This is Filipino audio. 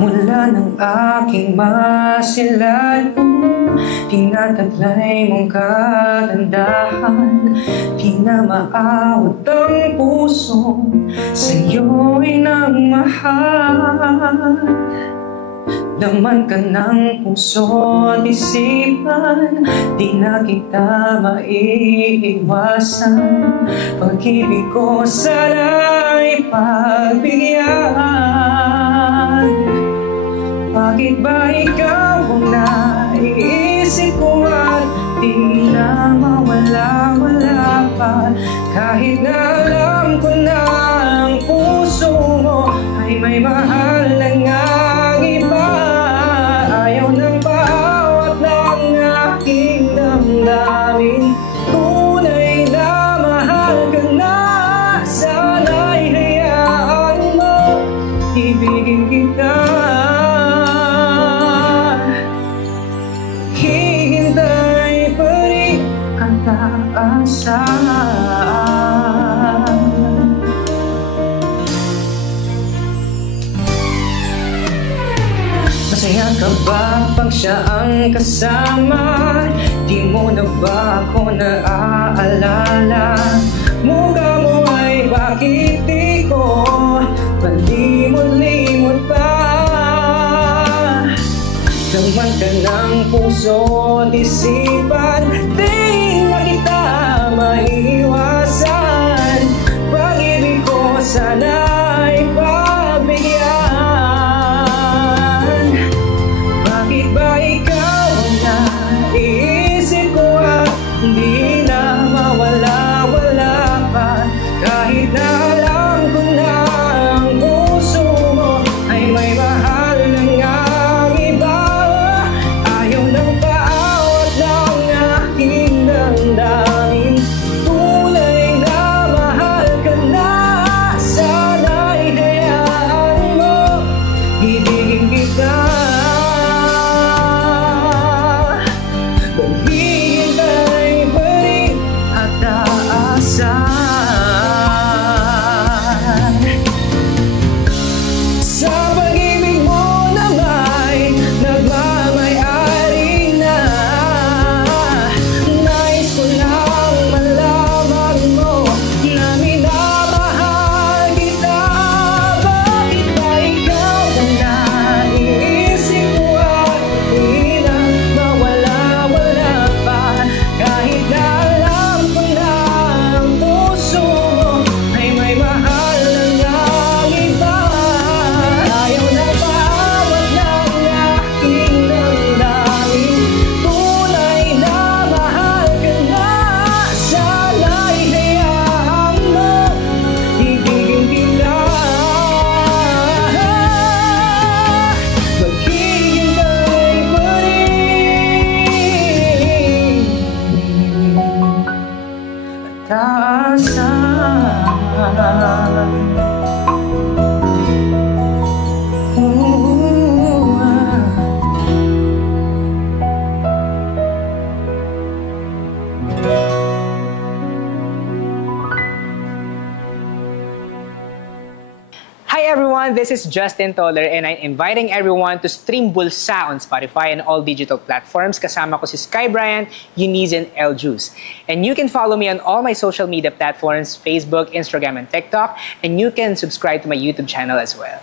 Mula ng aking masilayan, tinataglay mong kagandahan. Di na maawat ang puso, sa'yo'y nagmahal. Laman ka ng puso at isipan, di na kita maiiwasan. Pag-ibig ko sana'y pagbigyan. Bakit ba ikaw ang naiisip ko at di na mawala-wala pa? Kahit na alam ko na ang puso mo ay may mahal na ngang iba. Ayaw ng bawat ng aking damdamin, tunay na mahal ka na. Sana'y hayaan mo, ibigin kita. Hihintay pa rin ang kaasahan. Masaya ka ba pag siya ang kasama? Di mo na ba ako naaalala? Mukha mo ay bakit di ko palimot-limot pa? Laman ka ng puso at isipan, di na kita maiiwasan. Pag-ibig ko sana'y pagbigyan. Bakit ba ikaw ang naiisip ko at di na mawala-wala pa? Kahit na alam ko na ang puso mo ay may mahal na ngang iba. Ayaw ng paawat ng aking damdamin, tunay na mahal ka na. Sana'y hayaan mo, ibigin kita. Maghihintay pa rin at aasahan. Sa pag-ibig mo na may nagmamayari na, nais ko lang malaman mo na minamahal kita. Bakit ba ikaw ang naiisip ko at di na mawala-wala pa? Kahit na alam ko na ang puso mo ay may mahal na ngang iba. Ayaw na paawat ng aking damdamin, tunay na mahal ka na. Sana'y hayaan mo, ibigin kita. Maghihintay pa rin at aasahan. Hi everyone, this is Justin Toller and I'm inviting everyone to stream Bulsa on Spotify and all digital platforms. Kasama ko si Sky Bryant, Eunice, and El Juice. And you can follow me on all my social media platforms, Facebook, Instagram, and TikTok. And you can subscribe to my YouTube channel as well.